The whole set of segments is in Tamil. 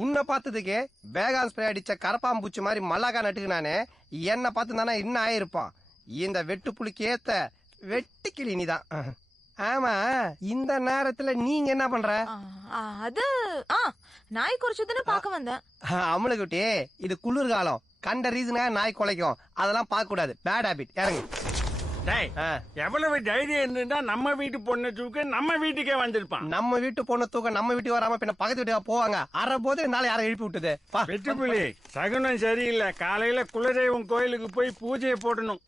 உன்னை பார்த்ததுக்கு பேகான் ஸ்ப்ரே அடிச்ச கரப்பாம்பூச்சி மாதிரி மல்லாக்கா நட்டுக்குனானே என்ன பார்த்துதானே இன்னும் ஆயிருப்பான். இந்த வெட்டுப்புளிக்கு ஏத்த வெட்டுக்கிளி நீதான். ஆமா, இந்த நேரத்துல நீங்க என்ன பண்ற? அது நாய் குறைச்சதுன்னு பாக்க வந்தேன். அம்மளுக்குட்டி, இது குளிர்காலம். கண்ட ரீசனா நாய் குலைக்கும். அதெல்லாம் பார்க்க கூடாது. Bad habit. இறங்கு. எவ்வளவு தைரியம் இருந்தா நம்ம வீட்டு பொண்ணை தூக்க நம்ம வீட்டுக்கே வந்திருப்பான். நம்ம வீட்டு பொண்ணு தூக்க நம்ம வீட்டுக்கு வராம பின்ன பக்கத்து வீட்டுக்கு போவாங்க. அற போது நாளை யாரை எழுப்பி விட்டுது? வெட்டுப்புலி, சகுனம் சரியில்லை. காலையில குலதெய்வம் கோயிலுக்கு போய் பூஜையை போடணும்.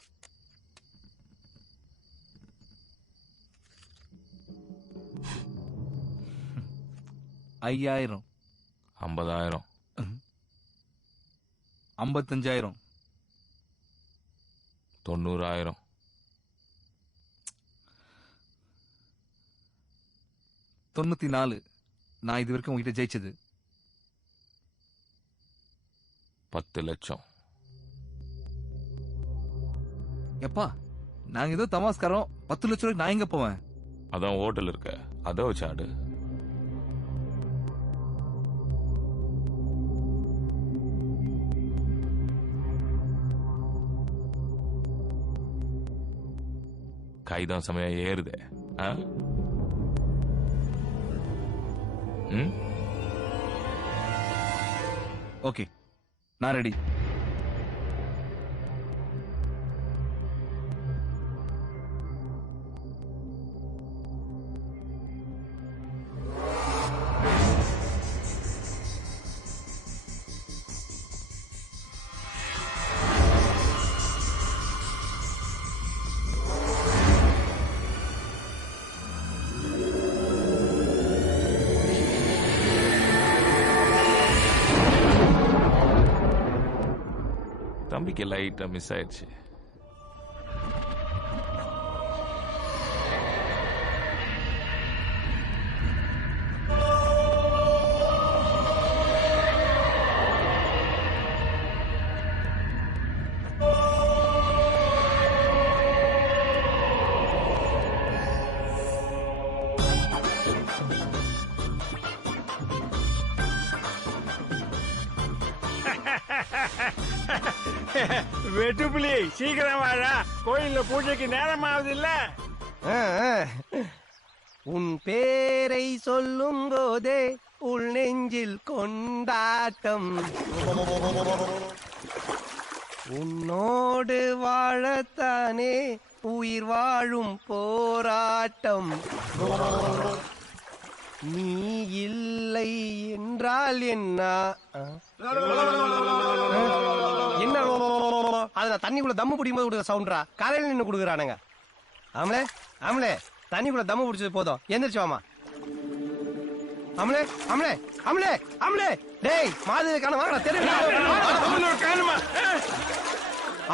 ஐயாயிரம், 50,000, 55,000, 90,000, 94. நான் இது வரைக்கும் உங்ககிட்ட ஜெயிச்சது 10 லட்சம். எப்பா, நாங்க ஏதோ தமாஸ்காரம். 10 லட்சம் ரூபாய்க்கு நான் எங்க போவேன்? அதான் ஹோட்டல் இருக்க, அதை வச்சு ஆடு. கைதான் சமயா ஏறுதே. ஓகே, நான் ரெடி. தம்பிக்கு லைட்டா மிஸ் ஆயிடுச்சு. வெட்டுப்புலி, சீக்கிரம் வாடா, கோயில்ல பூஜைக்கு நேரம் ஆகுது இல்ல. உன் பேரை சொல்லும் போதே உள் நெஞ்சில் கொண்டாட்டம். உன்னோடு வாழத்தானே உயிர் வாழும் போராட்டம். நீ இல்லை என்றால் என்ன? என்ன அதுல தண்ணிக்குள்ள தம்மு பிடிக்கும் போது கொடுக்குற சவுண்டா? காலையில நின்று கொடுக்குறானுங்க. ஆமலே ஆமலே, தண்ணிக்குள்ள தம்மு பிடிச்சது போதும், எந்திரிச்சு வாமா. அமலே அமலே அமலே அமலே, டேய் மாதவி காண வாங்கடா, தெரியுமா?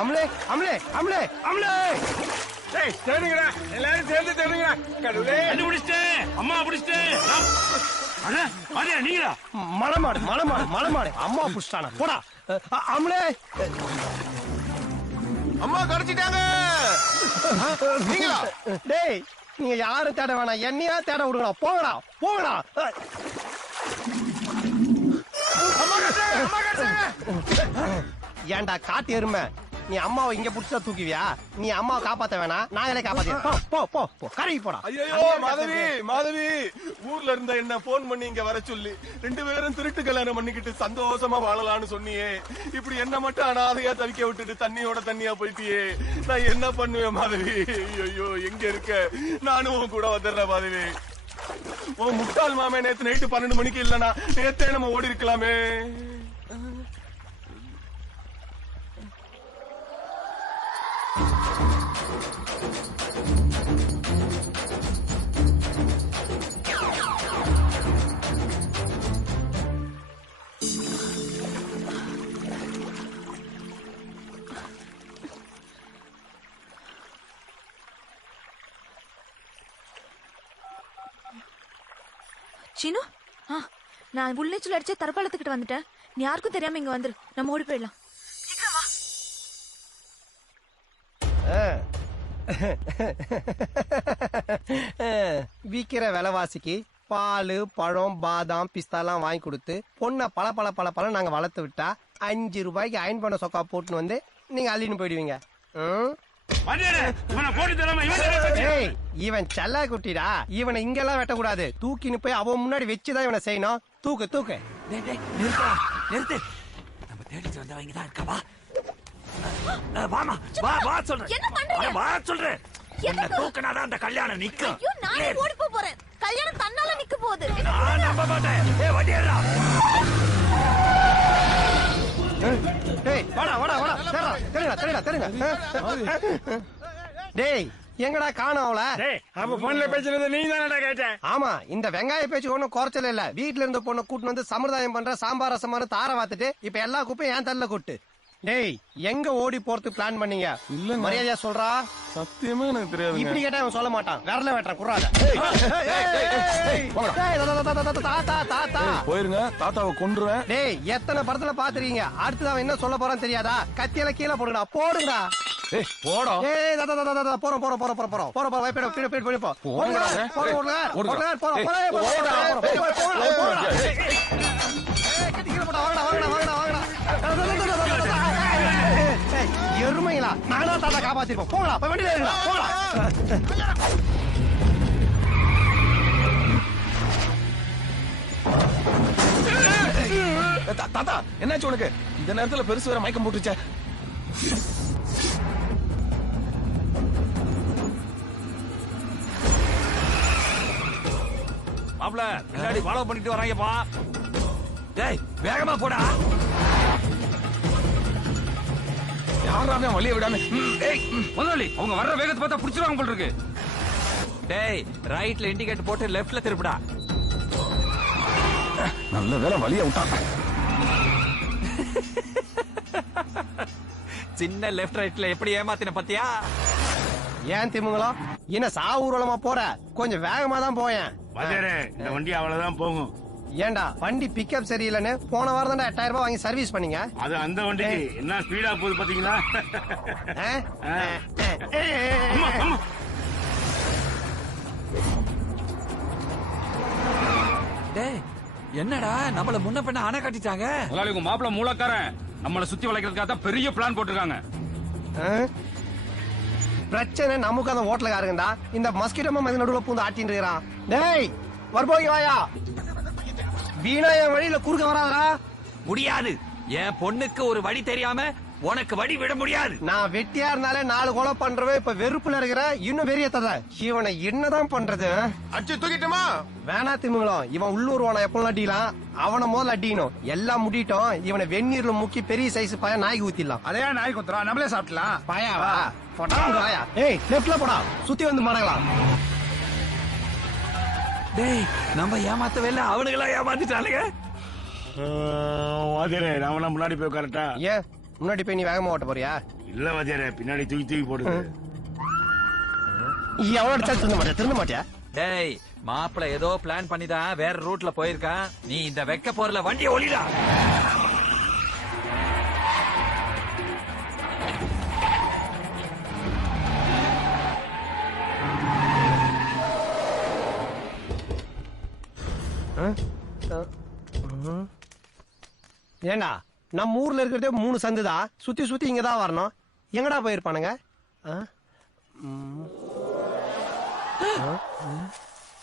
அமலே அமலே அமலே அமலே, டேய் தேடுங்கடா, எல்லாரும் சேர்ந்து தேடுங்கடா. கடவுளே, பிடிச்சிட்டேன், அம்மா பிடிச்சிட்டேன். நீங்களா? மலமாடு மலமாடு மலமாடு, அம்மா புடிச்சிட்டானா? போடா அமலே. அம்மா கடிச்சிட்டாங்க. நீங்களா? டேய், நீங்க யாரும் தேட வேணாம், என்னையா தேட விடுங்கடா. போங்கடா போங்கடா. ஏன்டா காட்டு எருமை, நீ அம்மாவை இங்க புடிச்சா தூக்குவியா? நீ அம்மாவை காப்பாத்த வேணாம், நாங்களே காப்பாத்த. போ போ போ, கரைக்கு போடா. ஐயோ மாதவி, மாதவி, ஊர்ல இருந்த என்ன போன் பண்ணி இங்க வர சொல்லி 2 பேரும் திருட்டு கல்யாணம் பண்ணிக்கிட்டு சந்தோஷமா வாழலாம்னு சொன்னியே. இப்படி என்ன மட்டும் அனாதையா தவிக்க விட்டுட்டு தண்ணியோட தண்ணியா போயிட்டியே. நான் என்ன பண்ணுவேன் மாதவி? ஐயோ, எங்க இருக்க? நானும் கூட வந்துடுறேன் மாதவி. உன் முட்டாள் மாமே நேத்து நைட்டு 12 மணிக்கு இல்லனா நேத்தே நம்ம ஓடி இருக்கலாமே. சீனு, நான் உள்நீச்சல் அடிச்சு தரப்பாளத்துக்கிட்ட வந்துட்டேன். நீ யாருக்கும் தெரியாம இங்க வந்துரு, நம்ம ஓடி போயிடலாம். விக்கிற விலைவாசிக்கு பால் பழம் பாதாம் பிஸ்தாலாம் வாங்கி கொடுத்து பொண்ணை பல நாங்க வளர்த்து விட்டா 5 ரூபாய்க்கு அயன் பண்ண சொக்கா போட்டுன்னு வந்து நீங்க அள்ளின்னு போயிடுவீங்க. இவன் செல்லா குட்டிடா, இவனை இங்கெல்லாம் வெட்டக்கூடாது, தூக்கின்னு போய் அவன் முன்னாடி வச்சுதான் இவனை செய்யணும். தூக்கு நிறுத்து. நம்ம தேடிட்டு வந்தவங்க தான் இருக்கா? வாமா வா சொல்றேன். என்ன பண்றீங்க? வா சொல்றேன். என்ன தூக்குனாதான் அந்த கல்யாணம் நிக்கும். ஐயோ நானே ஓடி போறேன். கல்யாணம் தன்னால நிக்க போகுது. நான் நம்ப மாட்டேன். ஏய் வண்டியடா. டேய் எங்கடா காணோம் அவள? அப்ப போன்ல பேசுறது நீ தானடா கேட்ட? ஆமா, இந்த வெங்காய பேச்சு ஒண்ணும் குறைச்சல இல்ல. வீட்டுல இருந்த பொண்ணு கூட்டு வந்து சம்பிரதாயம் பண்ற சாம்பார் ரசமான தார வாத்துட்டு இப்ப எல்லா குப்பையும் ஏன் தள்ள கூட்டு. டேய் எங்க ஓடி போறதுக்கு பிளான் பண்ணீங்க? இல்ல மரியாதையா சொல்றா. சத்தியமா எனக்கு தெரியாது. இப்படி கேட்டா அவன் சொல்ல மாட்டான். விரல வெட்டுறான் குறாத. தாத்தா போயிருங்க, தாத்தாவை கொன்றுவேன். டேய் எத்தனை படத்துல பாத்துறீங்க, அடுத்து அவன் என்ன சொல்ல போறான்னு தெரியாதா? கத்தியில கீழே போடுங்கடா, போடுங்கடா. போடா. ஏய் போறோம் வைப்பேன் போ. எருமைங்களா, நானா தாத்தா காப்பாத்திருப்போம். போங்களா, போய் வண்டியில ஏறுங்களா, போங்களா. தாத்தா என்னாச்சு உனக்கு? இந்த நேரத்துல பெருசு வேற மயக்கம் போட்டுச்சே. மாப்ள பின்னாடி ஃபாலோ பண்ணிட்டு வராங்கப்பா. டேய் வேகமா போடா. யாராவே வழிய விடாம. முதலாளி அவங்க வர்ற வேகத்தை பார்த்தா புடிச்சிருவாங்க போல இருக்கு. டேய் ரைட்ல இண்டிகேட்டர் போட்டு லெஃப்ட்ல திருப்புடா. நல்ல வேலை வழிய விட்டான். சின்ன லெஃப்ட் ரைட்ல எப்படி ஏமாத்தின பாத்தியா? ஏன் திமுங்களா என்ன சாவூர்வலமா போற? கொஞ்சம் வேகமா தான் போயேன். இந்த வண்டி அவ்வளவுதான் போகும். ஏண்டா வண்டி பிக்கப் சரியில்லைன்னு போன வாரம் தான் 8000 ரூபாய் வாங்கி சர்வீஸ் பண்ணீங்க. அது அந்த வண்டிக்கு என்ன ஸ்பீடா போகுது பாத்தீங்களா? டேய் என்னடா நம்மள முன்ன பின்ன அணை கட்டிட்டாங்க. முதலாளி உங்க மாப்பிள்ள மூலக்காரன் நம்மள சுத்தி வளைக்கிறதுக்காக தான் பெரிய பிளான் போட்டிருக்காங்க. பிரச்சனை நமக்கு அந்த ஓட்டலக்காரங்கடா. இந்த மஸ்கிட்டோ மதி நடுவுல பூந்து ஆட்டின்னு இருக்கிறான். டேய் வரபோகி வாயா, வீணா என் வழியில குறுக்க வராதடா. முடியாது. என் பொண்ணுக்கு ஒரு வழி தெரியாம உனக்கு வழி விட முடியாது. நான் வெட்டியா இருந்தாலே 4 கொலை பண்றவன் இப்ப வெறுப்புல இருக்கிற. இன்னும் வெறியத்தத இவனை என்னதான் பண்றது? அடிச்சு தூக்கிட்டுமா? வேணா திமுங்களோம், இவன் உள்ளூர்வான எப்பவும் அடிக்கலாம். அவனை முதல்ல அடிக்கணும். எல்லாம் முடிட்டோம். இவனை வெந்நீர்ல முக்கி பெரிய சைஸ் பய நாய்க்கு ஊத்திடலாம். அதையா நாய் குத்துறா, நம்மளே சாப்பிடலாம். பாயாவா போட்டா? ஏய் லெப்ட்ல போடா, சுத்தி வந்து மாடலாம். டேய் நம்ம ஏமாத்தவே இல்ல, அவனுங்களா ஏமாத்திட்டானுங்க. வாத்தியாரே நாம முன்னாடி போய் கரெக்டா? ஏன் முன்னாடி போய் நீ வேகமா ஓட்ட போறியா? இல்ல வாத்தியாரே, பின்னாடி தூக்கி போடுது. எவ்வளவு அடிச்சா திருந்த மாட்டியா? டேய் மாப்பிள்ள ஏதோ பிளான் பண்ணிதான் வேற ரூட்ல போயிருக்கான். நீ இந்த வெக்க போறல வண்டியை ஒளிடா. ஏண்டா நம்ம ஊர்ல இருக்கிறதே 3 சந்துதான். சுத்தி சுத்தி இங்கதான் வரணும். எங்கடா போயிருப்பானுங்க?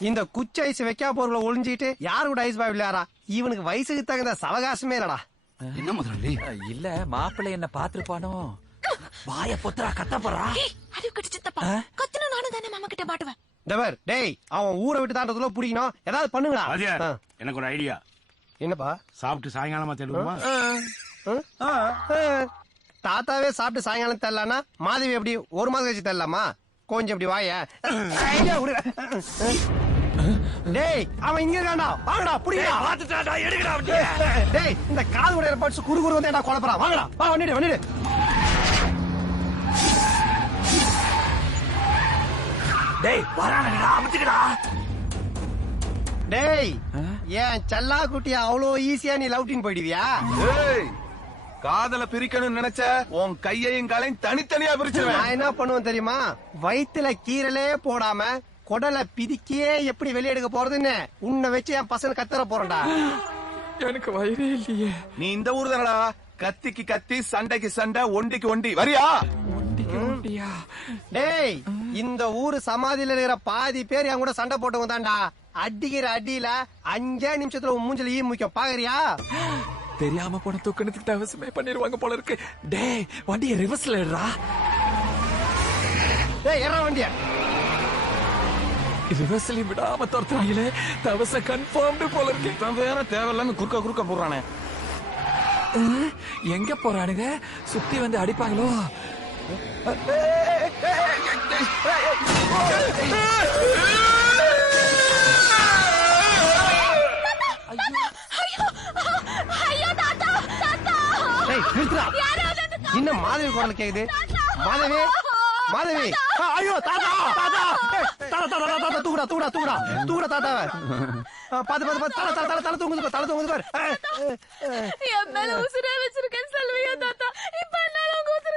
இந்த குச்சி ஐஸ் வைக்கா பொருளை ஒளிஞ்சிட்டு யாரு கூட ஐஸ் பாய் விளையாடா? இவனுக்கு வயசுக்கு தகுந்த சவகாசமே இல்லடா. என்ன முதலாளி? இல்ல மாப்பிள்ள என்ன பாத்துருப்பானோ. வாய பொத்துறா, கத்த போறா. அறிவு கடிச்சு தப்பா கத்துன நானும் தானே மாமா கிட்ட மாட்டுவேன். டவர் டேய், அவன் ஊரை விட்டு தாண்டதுல பிடிக்கணும். ஏதாவது பண்ணுங்களா? வாத்தியார் எனக்கு ஒரு ஐடியா. என்னப்பா? சாப்பிட்டு சாயங்காலமா தேடுவோமா? தாத்தாவே சாப்பிட்டு சாயங்காலம் தரலானா மாதவி எப்படி 1 மாசம் கழிச்சு தரலாமா? கொஞ்சம் இப்படி வாய. டேய் அவன் இங்க இருக்காண்டா, வாங்கடா புடிடா. பாத்துட்டாடா, எடுங்கடா வண்டியை. டேய் இந்த காது உடைய பட்ஸ் குறு குறு வந்து என்ன குழப்பறான்? வாங்கடா வா, வண்டிடு. டேய் வரானடா, அமுத்திக்கடா. டேய் ஏன் செல்லா குட்டியா அவ்வளோ ஈஸியா நீ லவுட்டின் போயிடுவியா? காதல பிரிக்கணும்னு நினைச்ச உன் கையையும் காலையும் தனித்தனியா பிரிச்சிருவேன். நான் என்ன பண்ணுவேன் தெரியுமா? வயித்துல கீரலே போடாம குடலை பிதிக்கியே எப்படி வெளியெடுக்க போறதுன்னு உன்னை வச்சு என் பசங்க கத்தற போறேன்டா. எனக்கு வயிறே இல்லையே. நீ இந்த ஊர் தானடா? கத்திக்கு கத்தி, சண்டைக்கு சண்டை, ஒண்டிக்கு ஒண்டி. வரியா? டேய், இந்த ஊரு சமாதியில இருக்கிற பாதி பேர் என் கூட சண்டை போட்டவங்க தான்டா. அடிக்கிற அடியில 5 நிமிஷத்துல உன் மூஞ்சில ஈ முக்கியம். பாக்குறியா? தெரியாம போன தூக்கணத்துக்கு தவசமே பண்ணிருவாங்க போல இருக்கு. டேய், வண்டியை ரிவர்ஸ்ல எடுறா. டேய், ஏறா வண்டிய. ரிவர்ஸ்ல விடாம துரத்துறாங்களே, தவச கன்ஃபார்ம்டு போல இருக்கு. இவன் வேற தேவையில்லாம குறுக்க போடுறானே. எங்க போறானுங்க? சுத்தி வந்து அடிப்பாங்களோ? டேய், நிறுத்துடா. இன்னும் மாதவி குரல் கேக்குது. மாதவி, மாதவி. ஐயோ தாத்தா, தாத்தா. தலை தலை தாத்தா, தூக்குடா தாத்தாவை. பாத்து தலை தூங்குது பாரு. என் மேல உசுரே வச்சிருக்கேன் சொல்லுவியா தாத்தா? இப்ப என்ன உங்க உசுரை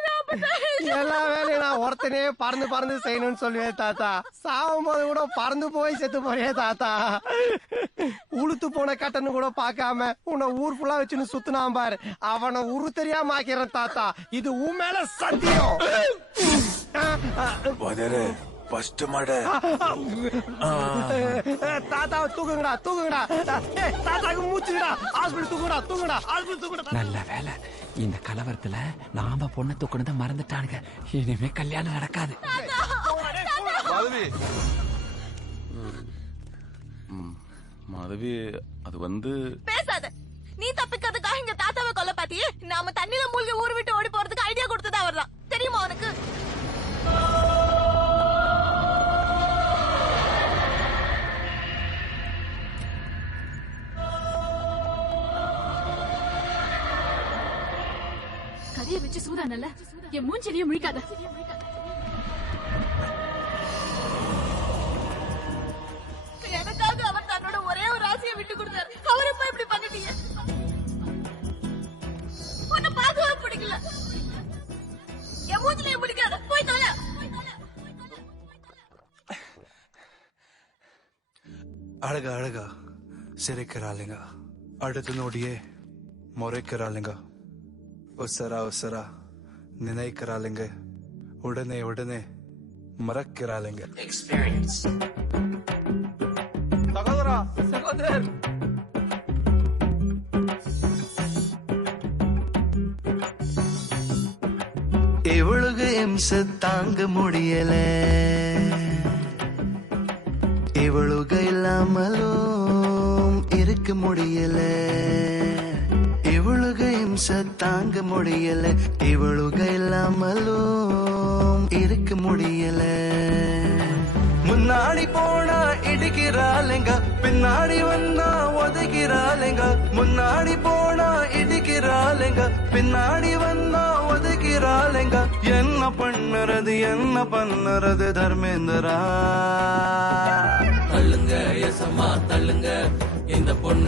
எல்லா வேலையும் நான் ஒருத்தனே பறந்து செய்யணும்னு சொல்லுவேன் தாத்தா. சாவும் போது கூட பறந்து போய் செத்து போறியே தாத்தா. உளுத்து போன கட்டன்னு கூட பாக்காம உன்னை ஊர் ஃபுல்லா வச்சுன்னு சுத்தினான் பாரு. அவனை உரு தெரியாம ஆக்கிறேன் தாத்தா. இது உன் மேல சத்தியம். ஃபர்ஸ்ட் மாட தாத்தாவை தூக்குங்கடா. தாத்தாக்கு மூச்சுடா. ஹாஸ்பிடல் தூக்குங்கடா. நல்ல வேலை, இந்த கலவரத்துல நாம பொண்ணை தூக்குனதை மறந்துட்டானுங்க. இனிமே கல்யாணம் நடக்காது. மாதவி, மாதவி, அது வந்து பேசாத. நீ தப்பிக்கிறதுக்காக இங்க தாத்தாவை கொல்ல பாத்தியே. நாம தண்ணியில மூழ்கி ஊர் விட்டு ஓடி போறதுக்கு ஐடியா கொடுத்தது அவர்தான். தெரியுமா உனக்கு? கதையை வச்சு சூதானல்ல, என் மூஞ்செடியும் முழிக்காத. எனக்காக அவர் தன்னோட ஒரே ஒரு ஆசையை விட்டு கொடுத்தாரு. அவரை போய் இப்படி பண்ணிட்டீங்க. உன்னை பார்க்கவே பிடிக்கல. என் மூஞ்சிலையும் பிடிக்காத. போய் தொலை. அழகா சிரிக்கிறாளுங்க, அடுத்த நோடியே முறைக்கிறாளுங்க, உசரா நினைக்கிறாளுங்க, உடனே மறக்கிறாளுங்க. சகோதரர், இவளுக்கு இம்ச தாங்க முடியல, இவளுக இல்லாமலும் இருக்க முடியல, இவளுக இம்ச தாங்க முடியல, இவளுக இல்லாமலும் இருக்க முடியல. முன்னாடி போனா இடிக்கிறாளுங்க, பின்னாடி வந்தா ஒதுக்கிறாளுங்க, முன்னாடி போனா இடிக்கிறாளுங்க, பின்னாடி வந்தா ஒதுக்கிறாளுங்க. என்ன பண்ணுறது தர்மேந்திரா? தள்ளுங்க எசமா தள்ளுங்க, இந்த பொண்ணு